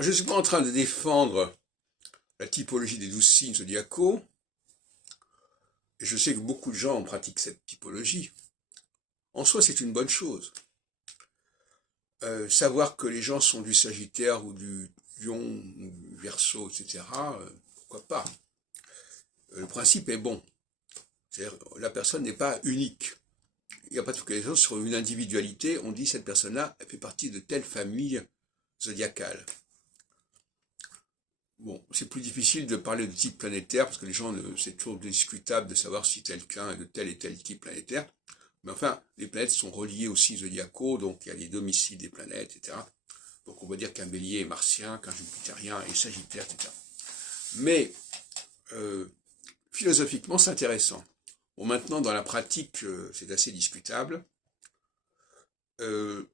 Alors, je ne suis pas en train de défendre la typologie des 12 signes zodiacaux, et je sais que beaucoup de gens pratiquent cette typologie. En soi, c'est une bonne chose. Savoir que les gens sont du Sagittaire ou du Lion, ou du Verseau, etc., pourquoi pas. Le principe est bon. C'est-à-dire, la personne n'est pas unique. Il n'y a pas de focalisation sur une individualité. On dit cette personne-là fait partie de telle famille zodiacale. Bon, c'est plus difficile de parler de type planétaire parce que les gens, c'est toujours discutable de savoir si quelqu'un est de tel et tel type planétaire. Mais enfin, les planètes sont reliées aux signes zodiacaux, donc il y a les domiciles des planètes, etc. Donc on va dire qu'un bélier est martien, qu'un jupitérien est sagittaire, etc. Mais philosophiquement, c'est intéressant. Bon, maintenant, dans la pratique, c'est assez discutable. Alors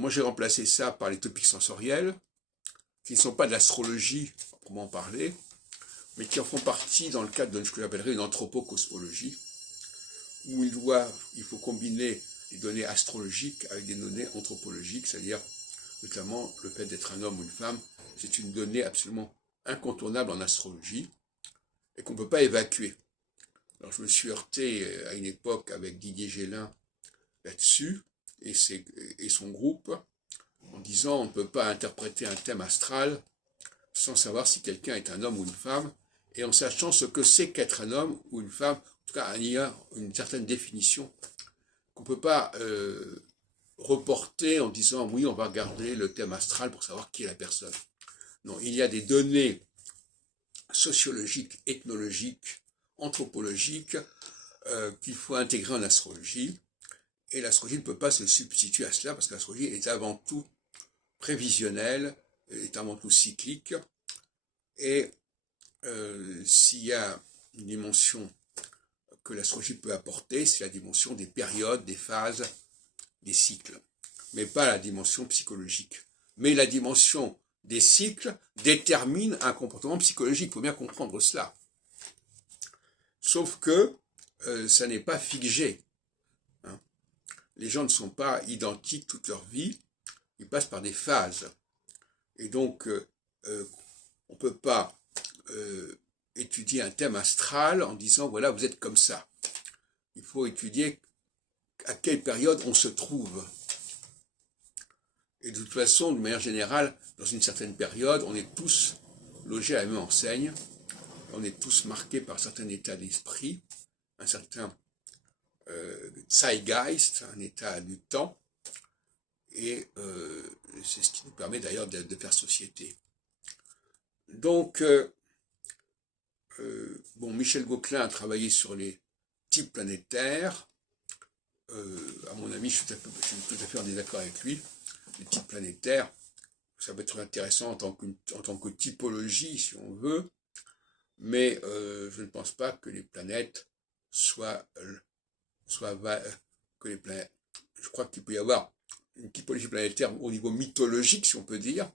moi, j'ai remplacé ça par les topiques sensoriels, qui ne sont pas de l'astrologie, proprement parler, mais qui en font partie dans le cadre de ce que j'appellerais une anthropocosmologie, où il faut combiner les données astrologiques avec des données anthropologiques, c'est-à-dire notamment le fait d'être un homme ou une femme, c'est une donnée absolument incontournable en astrologie et qu'on ne peut pas évacuer. Alors je me suis heurté à une époque avec Didier Gélin là-dessus et son groupe en disant on ne peut pas interpréter un thème astral sans savoir si quelqu'un est un homme ou une femme et en sachant ce que c'est qu'être un homme ou une femme. En tout cas, il y a une certaine définition qu'on ne peut pas reporter en disant oui, on va regarder le thème astral pour savoir qui est la personne. Non, il y a des données sociologiques, ethnologiques, anthropologiques qu'il faut intégrer en astrologie. Et l'astrologie ne peut pas se substituer à cela parce que l'astrologie est avant tout prévisionnelle, est avant tout cyclique. Et s'il y a une dimension que l'astrologie peut apporter, c'est la dimension des périodes, des phases, des cycles, mais pas la dimension psychologique. Mais la dimension des cycles détermine un comportement psychologique, il faut bien comprendre cela. Sauf que ça n'est pas figé. Hein. Les gens ne sont pas identiques toute leur vie, ils passent par des phases. Et donc, on ne peut pas étudier un thème astral en disant voilà, vous êtes comme ça. Il faut étudier à quelle période on se trouve. Et de toute façon, de manière générale, dans une certaine période, on est tous logés à la même enseigne, on est tous marqués par un certain état d'esprit, un certain zeitgeist, un état du temps, et c'est ce qui nous permet d'ailleurs de faire société. Donc, bon, Michel Gauquelin a travaillé sur les types planétaires. À mon avis, je suis tout à fait en désaccord avec lui. Les types planétaires, ça peut être intéressant en tant que typologie, si on veut, mais je ne pense pas que les planètes que les planètes. Je crois qu'il peut y avoir une typologie planétaire au niveau mythologique, si on peut dire,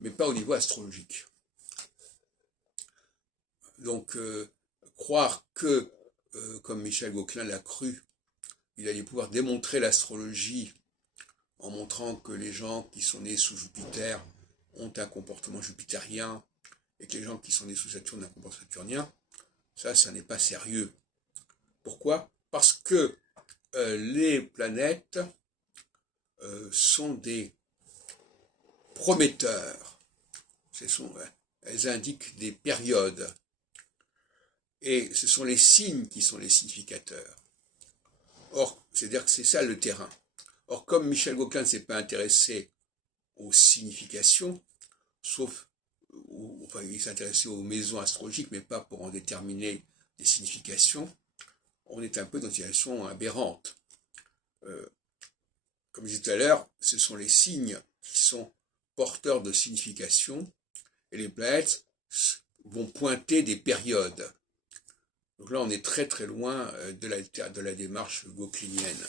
mais pas au niveau astrologique. Donc, croire que, comme Michel Gauquelin l'a cru, il allait pouvoir démontrer l'astrologie en montrant que les gens qui sont nés sous Jupiter ont un comportement jupitérien et que les gens qui sont nés sous Saturne ont un comportement saturnien, ça n'est pas sérieux. Pourquoi? Parce que les planètes sont des prometteurs. Elles indiquent des périodes. Et ce sont les signes qui sont les significateurs. Or, c'est-à-dire que c'est ça le terrain. Or, comme Michel Gauquelin ne s'est pas intéressé aux significations, enfin, il s'est intéressé aux maisons astrologiques, mais pas pour en déterminer des significations, on est un peu dans une situation aberrante. Comme je disais tout à l'heure, ce sont les signes qui sont porteurs de signification, et les planètes vont pointer des périodes. Donc là, on est très très loin de la démarche gauquelinienne.